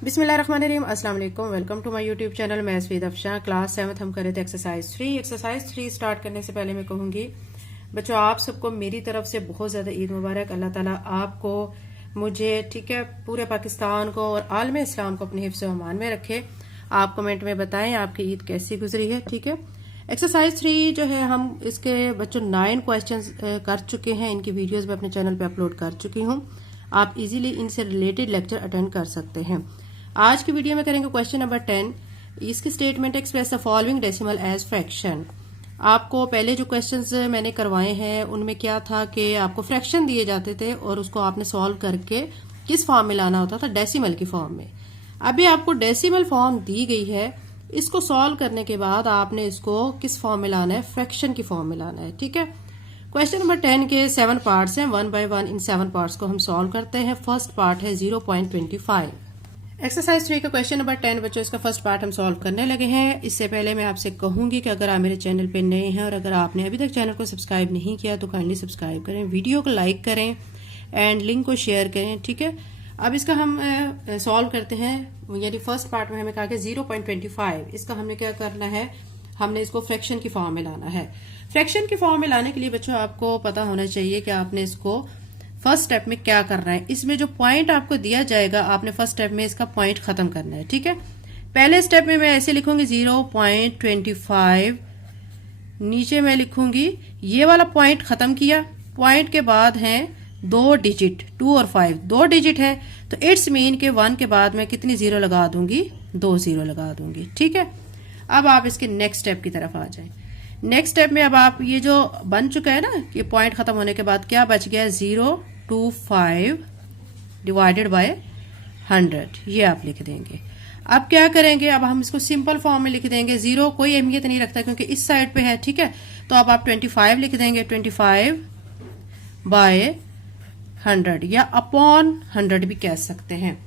बिस्मिल्लाहिर्रहमानिर्रहीम, अस्सलाम वालेकुम। Welcome to my YouTube channel. मैं स्वीद अफशां। क्लास 7 हम कर रहे थे एक्सरसाइज 3। एक्सरसाइज 3 स्टार्ट करने से पहले मैं कहूंगी बच्चों, आप सबको मेरी तरफ से बहुत ज्यादा ईद मुबारक। अल्लाह ताला आपको, मुझे, ठीक है, पूरे पाकिस्तान को और आलम इस्लाम को अपने हिफ्ज़ अमान में रखे। आप कमेंट में बताएं आपकी ईद कैसी गुजरी है। ठीक है, एक्सरसाइज 3 जो है हम इसके बच्चों 9 क्वेश्चंस कर चुके हैं। इनकी वीडियोस मैं अपने चैनल पे अपलोड कर चुकी हूँ। आप इजीली इनसे रिलेटेड लेक्चर अटेंड कर सकते हैं। आज की वीडियो में करेंगे क्वेश्चन नंबर 10। इसकी statement express the following decimal as fraction. आपको पहले जो क्वेश्चंस मैंने करवाए हैं उनमें क्या था कि आपको फ्रैक्शन दिए जाते थे और उसको आपने सॉल्व करके किस फॉर्म में लाना होता था, डेसिमल की फॉर्म में। अभी आपको डेसिमल फॉर्म दी गई है, इसको सॉल्व करने के बाद आपने इसको किस फॉर्म में लाना है, फ्रैक्शन की फॉर्म में लाना है। ठीक है, क्वेश्चन नंबर 10 के 7 पार्ट्स हैं। 1 बाय 1 इन 7 पार्ट्स को हम सॉल्व करते हैं। फर्स्ट पार्ट है 0.25। एक्सरसाइज 3 का क्वेश्चन नंबर 10 बच्चों, इसका फर्स्ट पार्ट हम सॉल्व करने लगे हैं। इससे पहले मैं आपसे कहूंगी कि अगर आप मेरे चैनल पे नए हैं और अगर आपने अभी तक चैनल को सब्सक्राइब नहीं किया तो काइंडली सब्सक्राइब करें, वीडियो को लाइक करें एंड लिंक को शेयर करें। ठीक है, अब इसका हम सॉल्व करते हैं। यानी फर्स्ट पार्ट में हमें कहा कि 0.25, इसका हमने क्या करना है, हमने इसको फ्रैक्शन की फॉर्म में लाना है। फ्रैक्शन की फॉर्म में लाने के लिए बच्चों आपको पता होना चाहिए कि आपने इसको फर्स्ट स्टेप में क्या करना है। इसमें जो पॉइंट आपको दिया जाएगा आपने फर्स्ट स्टेप में इसका पॉइंट खत्म करना है। ठीक है, पहले स्टेप में मैं ऐसे लिखूंगी 0.25, नीचे मैं लिखूंगी ये वाला पॉइंट खत्म किया। पॉइंट के बाद है 2 डिजिट, 2 और 5 2 डिजिट है, तो इट्स मीन के 1 के बाद मैं कितनी जीरो लगा दूंगी, 2 जीरो लगा दूंगी। ठीक है, अब आप इसके नेक्स्ट स्टेप की तरफ आ जाएं। नेक्स्ट स्टेप में अब आप ये जो बन चुका है ना कि पॉइंट खत्म होने के बाद क्या बच गया है, 0.25 डिवाइडेड बाय 100, ये आप लिख देंगे। अब क्या करेंगे, अब हम इसको सिंपल फॉर्म में लिख देंगे। 0 कोई अहमियत नहीं रखता क्योंकि इस साइड पे है। ठीक है, तो अब आप 25 लिख देंगे, 25 बाय 100 या अपॉन 100 भी कह सकते हैं।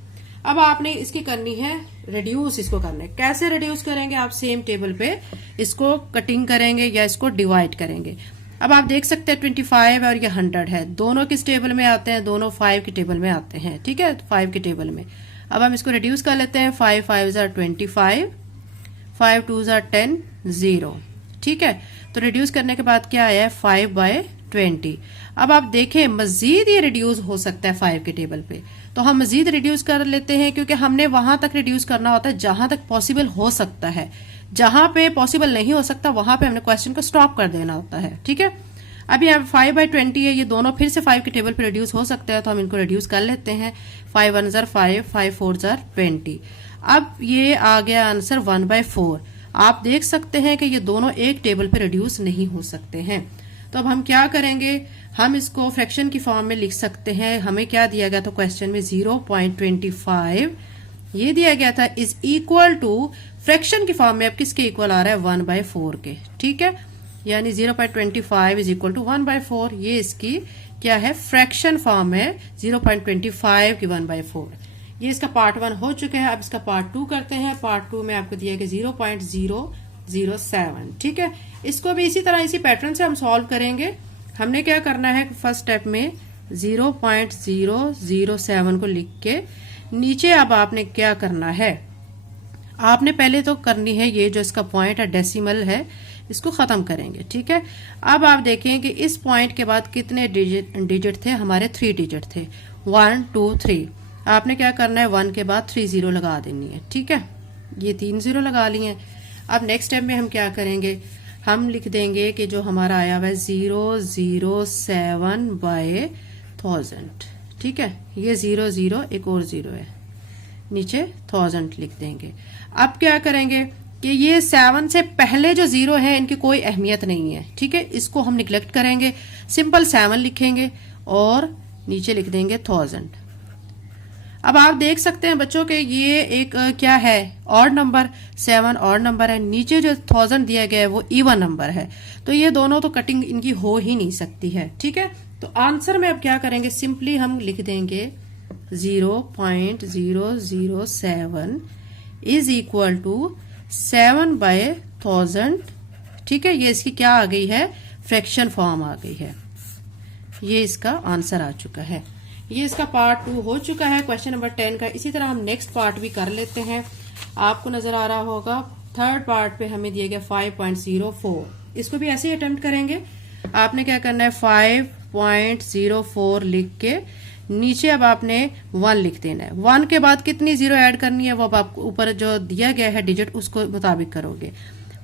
अब आपने इसकी करनी है रिड्यूस, इसको करना है। कैसे रिड्यूस करेंगे, आप सेम टेबल पे इसको कटिंग करेंगे या इसको डिवाइड करेंगे। अब आप देख सकते हैं 25 और ये 100 है, दोनों किस टेबल में आते हैं, दोनों 5 की टेबल में आते हैं। ठीक है, 5 की टेबल में। अब हम इसको रिड्यूस कर लेते हैं। 5 5 25, 5 2 10, 0। ठीक है, तो रिड्यूस करने के बाद क्या आया है, 5 बाय 20। अब आप देखें मजीद ये रिड्यूस हो सकता है 5 के टेबल पे, तो हम मजीद रिड्यूस कर लेते हैं क्योंकि हमने वहां तक रिड्यूस करना होता है जहां तक पॉसिबल हो सकता है। जहां पे पॉसिबल नहीं हो सकता वहां पे हमने क्वेश्चन को स्टॉप कर देना होता है। ठीक है, अभी यहाँ 5 बाय 20 है, ये दोनों फिर से 5 के टेबल पे रिड्यूस हो सकते हैं, तो हम इनको रिड्यूस कर लेते हैं। 5 1 5, 5 4 20। अब ये आ गया आंसर 1 बाय 4। आप देख सकते हैं कि ये दोनों एक टेबल पे रिड्यूस नहीं हो सकते हैं। तो अब हम क्या करेंगे, हम इसको फ्रैक्शन की फॉर्म में लिख सकते हैं। हमें क्या दिया गया था क्वेश्चन में, 0.25 ये दिया गया था, इज इक्वल टू फ्रैक्शन की फॉर्म में अब किसके इक्वल आ रहा है, 1 बाय 4 के। ठीक है, यानी 0.25 इज इक्वल टू 1 बाय 4। ये इसकी क्या है, फ्रैक्शन फॉर्म है 0.25 की 1 बाय 4। ये इसका पार्ट 1 हो चुका है। अब इसका पार्ट 2 करते हैं। पार्ट 2 में आपको दिया गया 0.007। ठीक है, इसको भी इसी तरह इसी पैटर्न से हम सॉल्व करेंगे। हमने क्या करना है, फर्स्ट स्टेप में 0.007 को लिख के नीचे अब आपने क्या करना है, आपने पहले तो करनी है ये जो इसका पॉइंट है डेसिमल है, इसको खत्म करेंगे। ठीक है, अब आप देखें कि इस पॉइंट के बाद कितने डिजिट थे हमारे, 3 डिजिट थे, 1 2 3। आपने क्या करना है, 1 के बाद 3 जीरो लगा देनी है। ठीक है, ये 3 जीरो लगा लिए हैं। अब नेक्स्ट स्टेप में हम क्या करेंगे, हम लिख देंगे कि जो हमारा आया हुआ है 007 बाय 1000। ठीक है, ये 0 एक और 0 है, नीचे 1000 लिख देंगे। अब क्या करेंगे कि ये 7 से पहले जो 0 है इनकी कोई अहमियत नहीं है। ठीक है, इसको हम निगलेक्ट करेंगे, सिंपल 7 लिखेंगे और नीचे लिख देंगे 1000। अब आप देख सकते हैं बच्चों के ये एक क्या है, ऑड नंबर, 7 ऑड नंबर है, नीचे जो 1000 दिया गया है वो इवन नंबर है, तो ये दोनों तो कटिंग इनकी हो ही नहीं सकती है। ठीक है, तो आंसर में अब क्या करेंगे, सिंपली हम लिख देंगे 0.007 इज इक्वल टू 7 बाय 1000। ठीक है, ये इसकी क्या आ गई है, फ्रैक्शन फॉर्म आ गई है। ये इसका आंसर आ चुका है। ये इसका पार्ट 2 हो चुका है क्वेश्चन नंबर 10 का। इसी तरह हम नेक्स्ट पार्ट भी कर लेते हैं। आपको नजर आ रहा होगा थर्ड पार्ट पे हमें दिया गया 5.04। इसको भी ऐसे ही अटेम्प्ट करेंगे। आपने क्या करना है 5.04 लिख के नीचे अब आपने 1 लिख देना है। 1 के बाद कितनी जीरो ऐड करनी है वो अब आपको ऊपर जो दिया गया है डिजिट उसको मुताबिक करोगे।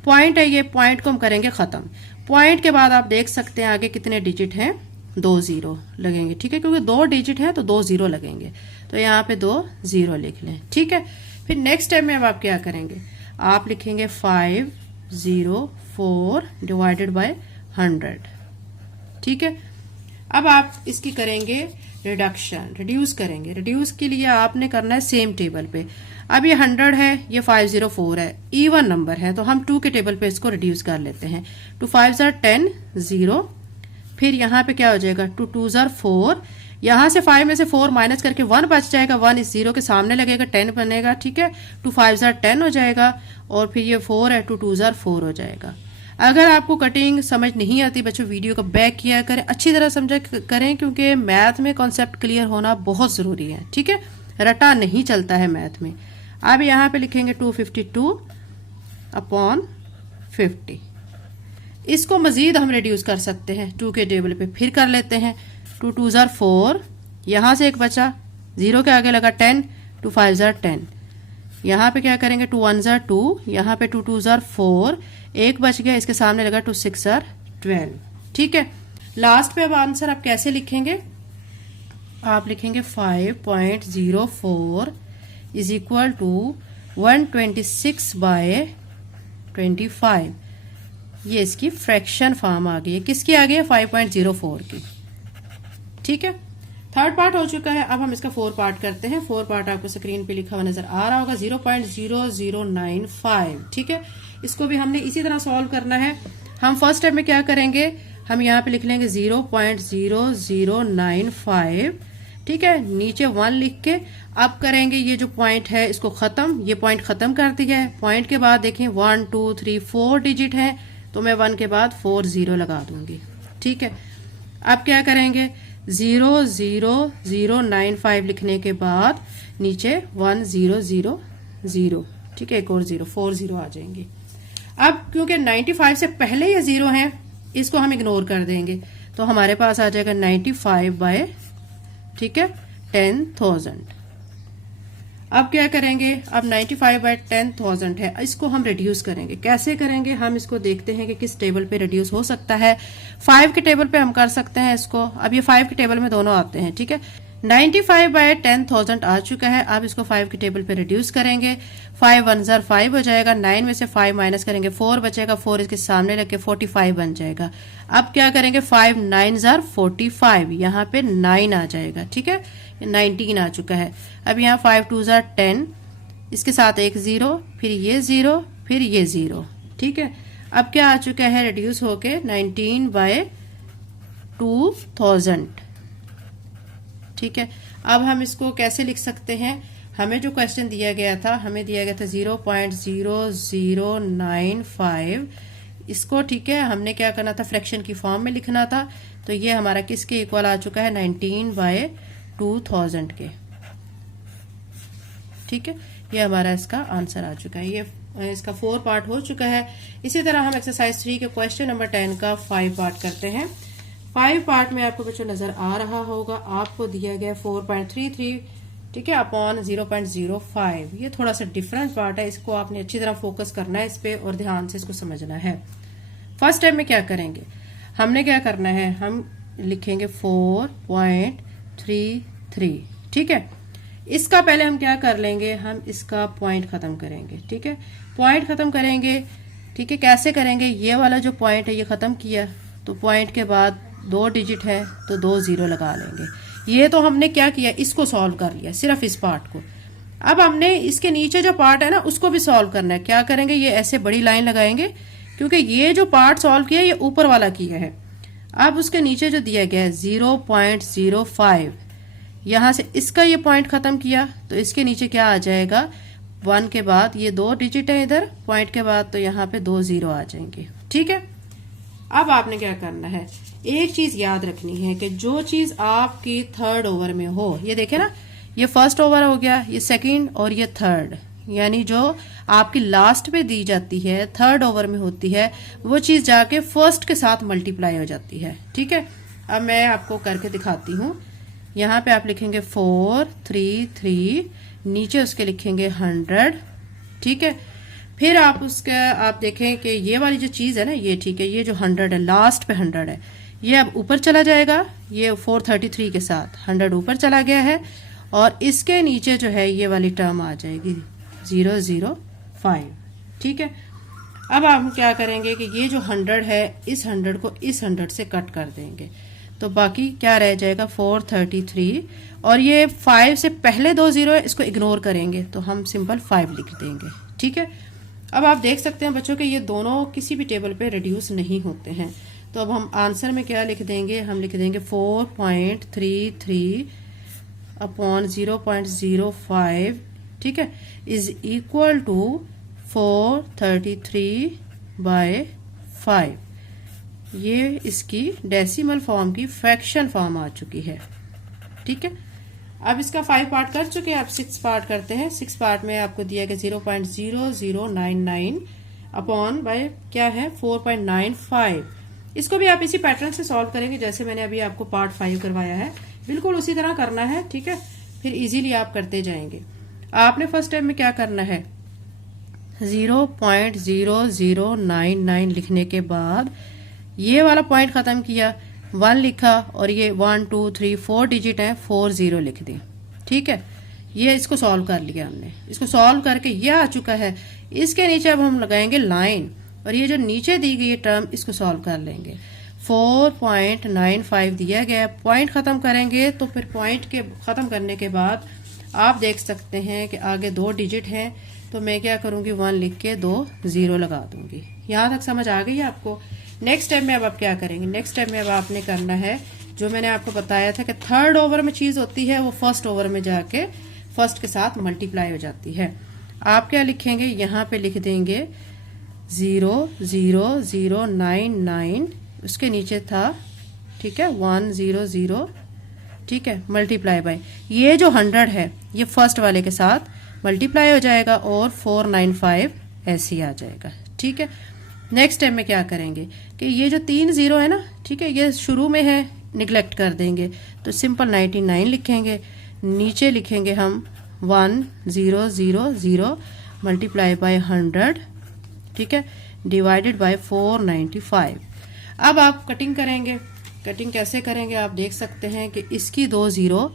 पॉइंट है, ये पॉइंट को हम करेंगे खत्म। पॉइंट के बाद आप देख सकते हैं आगे कितने डिजिट हैं, 2 जीरो लगेंगे। ठीक है, क्योंकि 2 डिजिट है तो 2 जीरो लगेंगे, तो यहाँ पे 2 जीरो लिख लें। ठीक है, फिर नेक्स्ट स्टेप में अब आप क्या करेंगे, आप लिखेंगे 504 डिवाइडेड बाय 100। ठीक है, अब आप इसकी करेंगे रिडक्शन, रिड्यूस करेंगे। रिड्यूस के लिए आपने करना है सेम टेबल पे। अब ये 100 है, ये 504 है, इवन नंबर है तो हम 2 के टेबल पे इसको रिड्यूस कर लेते हैं। 2 5 are 10 0। फिर यहाँ पे क्या हो जाएगा 2 2 are 4। यहाँ से 5 में से 4 माइनस करके 1 बच जाएगा, 1 इस 0 के सामने लगेगा, 10 बनेगा। ठीक है, 2 5 are 10 हो जाएगा और फिर ये 4 है, 2 2 are 4 हो जाएगा। अगर आपको कटिंग समझ नहीं आती बच्चों, वीडियो को बैक किया करें, अच्छी तरह समझा करें, क्योंकि मैथ में कॉन्सेप्ट क्लियर होना बहुत जरूरी है। ठीक है, रटा नहीं चलता है मैथ में। अब यहाँ पे लिखेंगे 252 अपॉन 50। इसको मजीद हम रिड्यूस कर सकते हैं 2 के टेबल पे, फिर कर लेते हैं। 2 2 are 4, यहाँ से एक बचा, 0 के आगे लगा 10, 2 5 are 10। यहाँ पे क्या करेंगे 2 1 are 2, यहाँ पे 2 2 are 4, एक बच गया, इसके सामने लगा 2 6 are 12। ठीक है, लास्ट पे अब आंसर आप कैसे लिखेंगे, आप लिखेंगे 5.04 इज इक्वल टू 126 बाय 25। ये इसकी फ्रैक्शन फॉर्म आ गई है। किसकी आ गई है, 5.04 की। ठीक है, थर्ड पार्ट हो चुका है। अब हम इसका 4 पार्ट करते हैं। 4 पार्ट आपको स्क्रीन पे लिखा हुआ नजर आ रहा होगा, 0.0095। ठीक है, इसको भी हमने इसी तरह सॉल्व करना है। हम फर्स्ट स्टेप में क्या करेंगे, हम यहाँ पे लिख लेंगे 0.0095। ठीक है, नीचे 1 लिख के अब करेंगे ये जो पॉइंट है इसको खत्म। ये पॉइंट खत्म कर दिया है। पॉइंट के बाद देखें 1 2 3 4 डिजिट है, तो मैं 1 के बाद 4 0 लगा दूंगी। ठीक है, अब क्या करेंगे 0.0095 लिखने के बाद नीचे 1 0 0 0। ठीक है, एक और 0, 4 0 आ जाएंगे। अब क्योंकि 95 से पहले ये 0 है, इसको हम इग्नोर कर देंगे, तो हमारे पास आ जाएगा 95 बाय, ठीक है, 10,000। अब क्या करेंगे, अब 95 बाय 10,000 है, इसको हम रिड्यूस करेंगे। कैसे करेंगे, हम इसको देखते हैं कि किस टेबल पे रिड्यूस हो सकता है। 5 के टेबल पे हम कर सकते हैं इसको। अब ये 5 के टेबल में दोनों आते हैं। ठीक है, 95 बाय 10,000 आ चुका है। अब इसको 5 के टेबल पे रिड्यूस करेंगे। 5 1 are 5 हो जाएगा, 9 में से 5 माइनस करेंगे, 4 बचेगा, 4 इसके सामने रख के 45 बन जाएगा। अब क्या करेंगे 5 9 are 45, यहाँ पे 9 आ जाएगा। ठीक है, 19 आ चुका है। अब यहाँ 5 2 are 10, इसके साथ एक 0, फिर ये 0, फिर ये 0। ठीक है, अब क्या आ चुका है रिड्यूस होके 19 बाय 2000। ठीक है, अब हम इसको कैसे लिख सकते हैं, हमें जो क्वेश्चन दिया गया था, हमें दिया गया था 0.0095 इसको। ठीक है, हमने क्या करना था, फ्रैक्शन की फॉर्म में लिखना था। तो ये हमारा किसके इक्वल आ चुका है, 19 बाय 2000 के। ठीक है, ये हमारा इसका आंसर आ चुका है। ये इसका 4 पार्ट हो चुका है। इसी तरह हम एक्सरसाइज 3 के क्वेश्चन नंबर 10 का 5 पार्ट करते हैं। 5 पार्ट में आपको बच्चों नजर आ रहा होगा, आपको दिया गया 4.33, ठीक है, अपॉन 0.05। ये थोड़ा सा डिफरेंट पार्ट है, इसको आपने अच्छी तरह फोकस करना है इस पे और ध्यान से इसको समझना है। फर्स्ट स्टेप में क्या करेंगे, हमने क्या करना है, हम लिखेंगे 4.33। ठीक है, इसका पहले हम क्या कर लेंगे, हम इसका पॉइंट खत्म करेंगे। ठीक है, पॉइंट खत्म करेंगे। ठीक है, कैसे करेंगे, ये वाला जो पॉइंट है ये खत्म किया, तो पॉइंट के बाद 2 डिजिट है तो 2 0 लगा लेंगे। ये तो हमने क्या किया, इसको सॉल्व कर लिया, सिर्फ इस पार्ट को। अब हमने इसके नीचे जो पार्ट है ना उसको भी सॉल्व करना है। क्या करेंगे, ये ऐसे बड़ी लाइन लगाएंगे, क्योंकि ये जो पार्ट सॉल्व किया ये ऊपर वाला किया है। अब उसके नीचे जो दिया गया है 0.05, यहां से इसका ये पॉइंट खत्म किया, तो इसके नीचे क्या आ जाएगा, 1 के बाद ये 2 डिजिट है इधर पॉइंट के बाद, तो यहाँ पे 2 0 आ जाएंगे। ठीक है, अब आपने क्या करना है, एक चीज याद रखनी है कि जो चीज आपकी थर्ड ओवर में हो, ये देखे ना, ये फर्स्ट ओवर हो गया, ये सेकंड और ये थर्ड, यानी जो आपकी लास्ट पे दी जाती है, थर्ड ओवर में होती है, वो चीज जाके फर्स्ट के साथ मल्टीप्लाई हो जाती है। ठीक है, अब मैं आपको करके दिखाती हूँ। यहाँ पे आप लिखेंगे 4 3 3, नीचे उसके लिखेंगे 100। ठीक है, फिर आप उसका आप देखें कि ये वाली जो चीज है ना, ये ठीक है, ये जो 100 है, लास्ट पे 100 है, ये अब ऊपर चला जाएगा, ये 433 के साथ 100 ऊपर चला गया है, और इसके नीचे जो है ये वाली टर्म आ जाएगी 005। ठीक है, अब हम क्या करेंगे कि ये जो 100 है, इस 100 को इस 100 से कट कर देंगे, तो बाकी क्या रह जाएगा 433, और ये 5 से पहले 2 0 है, इसको इग्नोर करेंगे तो हम सिंपल 5 लिख देंगे। ठीक है, अब आप देख सकते हैं बच्चों कि ये दोनों किसी भी टेबल पे रिड्यूस नहीं होते हैं, तो अब हम आंसर में क्या लिख देंगे, हम लिख देंगे 4.33 अपॉन 0.05, ठीक है, इज इक्वल टू 433/5। ये इसकी डेसिमल फॉर्म की फ्रैक्शन फॉर्म आ चुकी है। ठीक है, अब इसका 5 पार्ट कर चुके हैं, अब 6 पार्ट करते हैं। 6 पार्ट में आपको दिया गया 0.0099 अपॉन बाय क्या है 4.95। इसको भी आप इसी पैटर्न से सॉल्व करेंगे जैसे मैंने अभी आपको पार्ट 5 करवाया है, बिल्कुल उसी तरह करना है। ठीक है, फिर इजीली आप करते जाएंगे। आपने फर्स्ट स्टेप में क्या करना है, 0.0099 लिखने के बाद ये वाला पॉइंट खत्म किया, 1 लिखा, और ये 1 2 3 4 डिजिट है, 4 0 लिख दी। ठीक है, ये इसको सॉल्व कर लिया हमने। इसको सॉल्व करके ये आ चुका है, इसके नीचे अब हम लगाएंगे लाइन, और ये जो नीचे दी गई टर्म इसको सॉल्व कर लेंगे। 4.95 दिया गया है, पॉइंट खत्म करेंगे, तो फिर पॉइंट के खत्म करने के बाद आप देख सकते हैं कि आगे 2 डिजिट हैं, तो मैं क्या करूंगी 1 लिख के 2 0 लगा दूंगी। यहां तक समझ आ गई है आपको। नेक्स्ट स्टेप में अब आप क्या करेंगे, नेक्स्ट स्टेप में अब आपने करना है जो मैंने आपको बताया था कि थर्ड ओवर में चीज होती है, वो फर्स्ट ओवर में जाके फर्स्ट के साथ मल्टीप्लाई हो जाती है। आप क्या लिखेंगे, यहाँ पे लिख देंगे 0.0099, उसके नीचे था, ठीक है, 100, ठीक है, मल्टीप्लाई बाय ये जो 100 है ये फर्स्ट वाले के साथ मल्टीप्लाई हो जाएगा, और 495 ऐसे ही आ जाएगा। ठीक है, नेक्स्ट स्टेप में क्या करेंगे कि ये जो 3 0 है ना, ठीक है, ये शुरू में है, निगलेक्ट कर देंगे, तो सिंपल 99 लिखेंगे, नीचे लिखेंगे हम 1000 मल्टीप्लाई बाय 100, ठीक है, डिवाइडेड बाय 495। अब आप कटिंग करेंगे। कटिंग कैसे करेंगे आप देख सकते हैं कि इसकी 2 0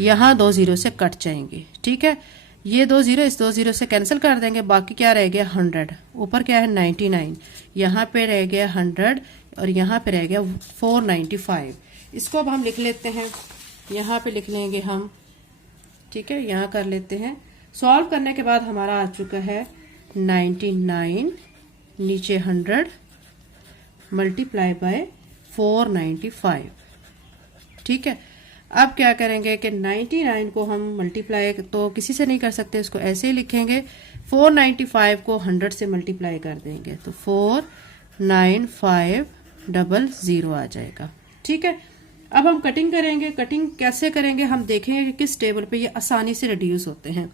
यहाँ 2 0 से कट जाएंगे। ठीक है, ये 2 0 इस 2 0 से कैंसिल कर देंगे, बाकी क्या रह गया 100, ऊपर क्या है 99, यहाँ पे रह गया 100, और यहाँ पे रह गया 495। इसको अब हम लिख लेते हैं, यहाँ पे लिख लेंगे हम। ठीक है, यहाँ कर लेते हैं। सॉल्व करने के बाद हमारा आ चुका है 99, नीचे 100 मल्टीप्लाई बाय 495। ठीक है, अब क्या करेंगे कि 99 को हम मल्टीप्लाई तो किसी से नहीं कर सकते, इसको ऐसे ही लिखेंगे, 495 को 100 से मल्टीप्लाई कर देंगे, तो 49500 आ जाएगा। ठीक है, अब हम कटिंग करेंगे। कटिंग कैसे करेंगे हम देखेंगे कि किस टेबल पे ये आसानी से रिड्यूस होते हैं।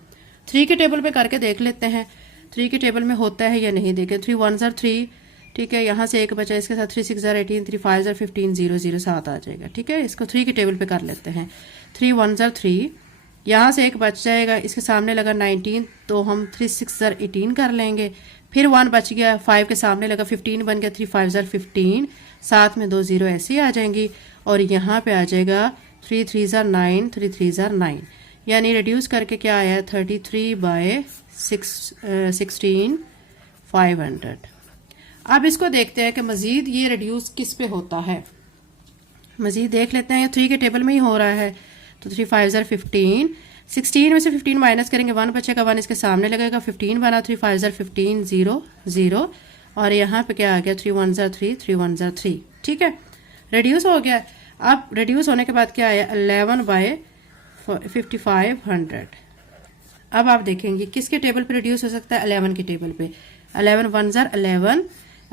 3 के टेबल पे करके देख लेते हैं, 3 के टेबल में होता है या नहीं। देखें, 3 1 3, ठीक है, यहाँ से एक बचा, इसके साथ 3 6 18, 3 5 15 0 0 7 आ जाएगा। ठीक है, इसको 3 के टेबल पे कर लेते हैं। 3 1 3, यहाँ से एक बच जाएगा, इसके सामने लगा 19, तो हम 3 6 18 कर लेंगे। फिर 1 बच गया, 5 के सामने लगा 15 बन गया, 3 5 15, साथ में 2 0 ऐसे ही आ जाएंगी, और यहाँ पे आ जाएगा 3 3 9, 3 3 9, यानी रिड्यूस करके क्या आया 33/16,500। अब इसको देखते हैं कि मजीद ये रिड्यूस किस पे होता है। मजीद देख लेते हैं, 3 के टेबल में ही हो रहा है, तो 3 5 15, 16 में से 15 माइनस करेंगे, 1 बचेगा, 1 इसके सामने लगेगा, 15 बना, 3 5 15 0 0, और यहाँ पे क्या आ गया 3 1 3, 3 1 3। ठीक है, रिड्यूस हो गया। अब रिड्यूस होने के बाद क्या आया 11/5500। अब आप देखेंगे किसके टेबल पे रिड्यूस हो सकता है, 11 के टेबल पे। 11 1 11,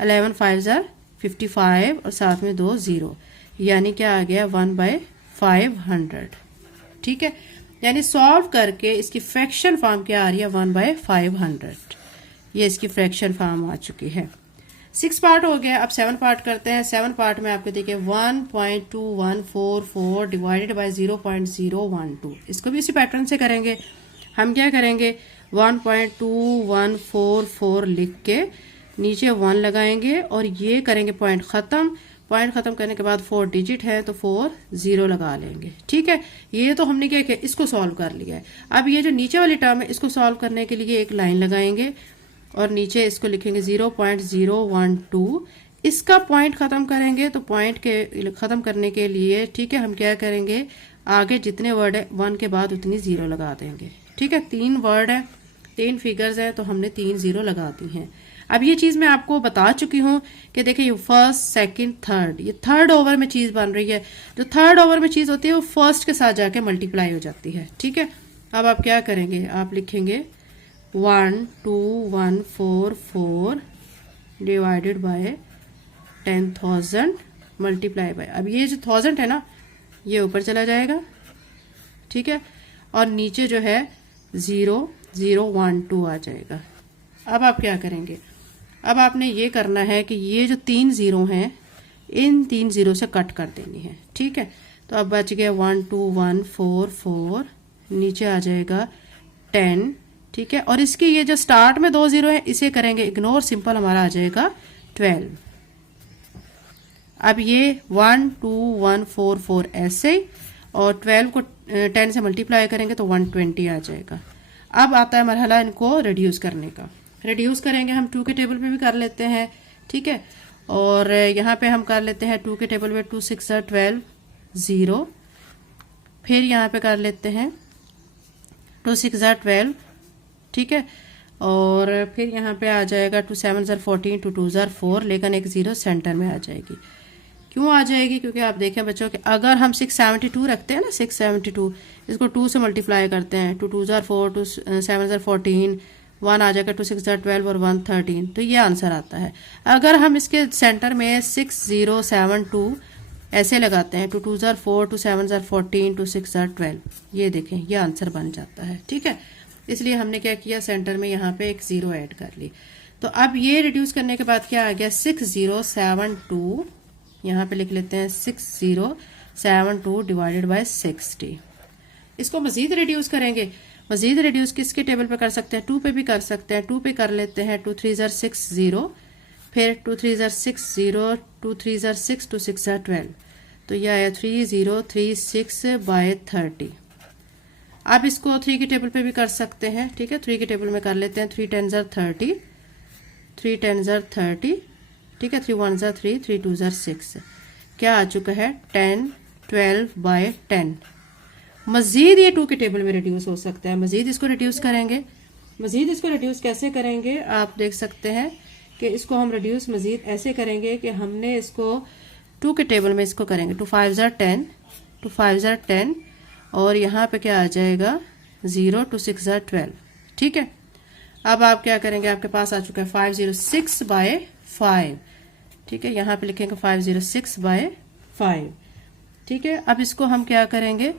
11 5 55 और साथ में 2 0, यानी क्या आ गया 1/500। ठीक है, यानी सॉल्व करके इसकी फ्रैक्शन फॉर्म क्या आ रही है 1/500। ये इसकी फ्रैक्शन फॉर्म आ चुकी है। 6 पार्ट हो गया, अब 7 पार्ट करते हैं। 7 पार्ट में आपको देखिए 1.2144 डिवाइडेड बाय 0.012। इसको भी इसी पैटर्न से करेंगे। हम क्या करेंगे 1.2144 लिख के नीचे 1 लगाएंगे और ये करेंगे पॉइंट खत्म। पॉइंट खत्म करने के बाद 4 डिजिट है तो 4 0 लगा लेंगे। ठीक है, ये तो हमने क्या किया, इसको सॉल्व कर लिया है। अब ये जो नीचे वाली टर्म है इसको सॉल्व करने के लिए एक लाइन लगाएंगे और नीचे इसको लिखेंगे 0.012। इसका पॉइंट खत्म करेंगे तो पॉइंट के खत्म करने के लिए ठीक है हम क्या करेंगे, आगे जितने वर्ड है 1 के बाद उतनी 0 लगा देंगे। ठीक है, 3 वर्ड है, 3 फिगर्स है तो हमने 3 0 लगा दी हैं। अब ये चीज मैं आपको बता चुकी हूँ कि देखिए फर्स्ट सेकंड थर्ड, ये थर्ड ओवर में चीज बन रही है। जो थर्ड ओवर में चीज होती है वो फर्स्ट के साथ जाके मल्टीप्लाई हो जाती है। ठीक है, अब आप क्या करेंगे, आप लिखेंगे 12144 डिवाइडेड बाय 10,000 मल्टीप्लाई बाय, अब ये जो 1000 है ना ये ऊपर चला जाएगा। ठीक है, और नीचे जो है 0012 आ जाएगा। अब आप क्या करेंगे, अब आपने ये करना है कि ये जो 3 0 हैं इन 3 0 से कट कर देनी है। ठीक है, तो अब बच गया 12144, नीचे आ जाएगा 10। ठीक है, और इसकी ये जो स्टार्ट में 2 0 है इसे करेंगे इग्नोर, सिंपल हमारा आ जाएगा 12। अब ये 12144 ऐसे और 12 को 10 से मल्टीप्लाई करेंगे तो 120 आ जाएगा। अब आता है मरहला इनको रिड्यूस करने का। रिड्यूस करेंगे हम 2 के टेबल पे भी कर लेते हैं। ठीक है, और यहाँ पे हम कर लेते हैं 2 के टेबल पे 2 6 12 0, फिर यहाँ पे कर लेते हैं 2 6 12। ठीक है, और फिर यहाँ पे आ जाएगा 2 7 14 2 2 4, लेकिन एक 0 सेंटर में आ जाएगी। क्यों आ जाएगी, क्योंकि आप देखें बच्चों कि अगर हम 672 रखते हैं ना, 672 इसको 2 से मल्टीप्लाई करते हैं, 2 2 4 2 7 14, 1 आ जाएगा, 2 6 12 और 1 13, तो ये आंसर आता है। अगर हम इसके सेंटर में 6072 ऐसे लगाते हैं, 2 2 4 2 7 14 2 6 12, ये देखें ये आंसर बन जाता है। ठीक है, इसलिए हमने क्या किया, सेंटर में यहाँ पे एक 0 ऐड कर ली। तो अब ये रिड्यूस करने के बाद क्या आ गया 6072, यहाँ पे लिख लेते हैं 6072 डिवाइडेड बाय 60। इसको मजीद रिड्यूस करेंगे। मजीद रिड्यूस किसके टेबल पे कर सकते हैं, 2 पे भी कर सकते हैं। 2 पे कर लेते हैं 2 3 60, फिर 2 3 60, 2 3 6 2 6 12, तो यह आया 3036 बाय 30। आप इसको 3 के टेबल पे भी कर सकते हैं। ठीक है, 3 के टेबल में कर लेते हैं 3 10 30, 3 10 30। ठीक है, 3 1 3, 3 2 6, क्या आ चुका है 10 12 बाय 10। मजीद ये 2 के टेबल में रिड्यूस हो सकता है। मजीद इसको रिड्यूस करेंगे। मजीद इसको रिड्यूस कैसे करेंगे, आप देख सकते हैं कि इसको हम रिड्यूस मजीद ऐसे करेंगे कि हमने इसको 2 के टेबल में इसको करेंगे 2 5 10, 2 5 10, और यहाँ पे क्या आ जाएगा 0 2 6 12। ठीक है, अब आप क्या करेंगे, आपके पास आ चुका है 506 बाय 5। ठीक है, यहाँ पे लिखेंगे 506 बाय 5। ठीक है, अब इसको हम क्या करेंगे,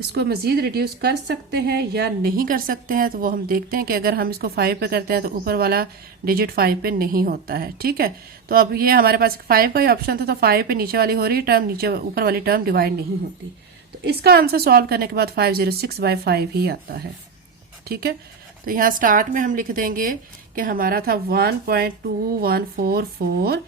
इसको मजीद रिड्यूस कर सकते हैं या नहीं कर सकते हैं, तो वो हम देखते हैं कि अगर हम इसको 5 पे करते हैं तो ऊपर वाला डिजिट 5 पे नहीं होता है। ठीक है, तो अब ये हमारे पास 5 का ही ऑप्शन था, तो 5 पे नीचे वाली हो रही टर्म, नीचे ऊपर वाली टर्म डिवाइड नहीं होती। तो इसका आंसर सॉल्व करने के बाद 506 बाय 5 ही आता है। ठीक है, तो यहाँ स्टार्ट में हम लिख देंगे कि हमारा था 1.2144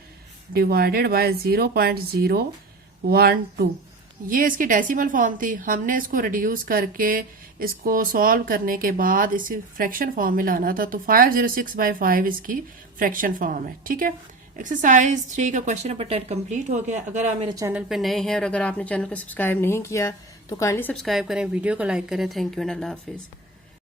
डिवाइडेड बाय 0.012। ये इसकी डेसिमल फॉर्म थी। हमने इसको रिड्यूस करके इसको सॉल्व करने के बाद इसी फ्रैक्शन फॉर्म में लाना था, तो 506 बाय 5 इसकी फ्रैक्शन फॉर्म है। ठीक है, एक्सरसाइज 3 का क्वेश्चन नंबर 10 कंप्लीट हो गया। अगर आप मेरे चैनल पे नए हैं और अगर आपने चैनल को सब्सक्राइब नहीं किया तो काइंडली सब्सक्राइब करें, वीडियो को लाइक करें। Thank you and Allah Hafiz.